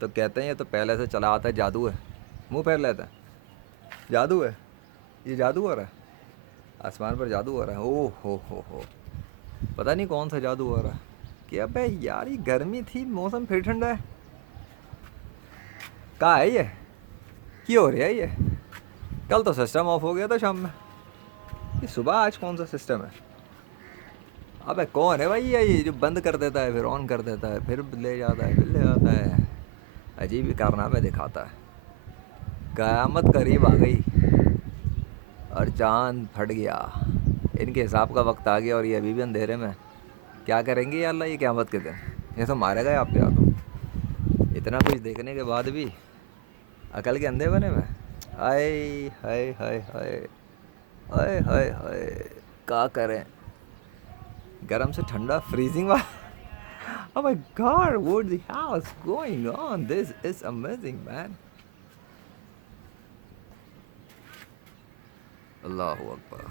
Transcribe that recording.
तो कहते हैं ये तो पहले से चला आता है, जादू है, मुंह फेर लेते हैं, जादू है, ये जादू हो रहा है, आसमान पर जादू हो रहा है। ओह हो, पता नहीं कौन सा जादू हो रहा है कि अबे यार ये गर्मी थी, मौसम फिर ठंडा है, कहाँ है ये, क्यों हो रहा है ये, कल तो सिस्टम ऑफ हो गया था शाम में, ये सुबह आज कौन सा सिस्टम है। अबे कौन है भाई ये जो बंद कर देता है फिर ऑन कर देता है, फिर ले जाता है, फिर ले जाता है, अजीब ही कारनामे दिखाता है। क़यामत करीब आ गई और चांद फट गया, इनके हिसाब का वक्त आ गया और ये अभी भी अंधेरे में। क्या करेंगे या अल्लाह ये क़यामत के दिन, ये तो मारेगा आप क्या, तो इतना कुछ देखने के बाद भी अकल के अंधे बने में। हाय हाय हाय हाय हाय हाय हाय, क्या करें, गरम से ठंडा, फ्रीजिंग वाला। Oh my God, what the hell is going on? This is amazing, man. Allahu Akbar.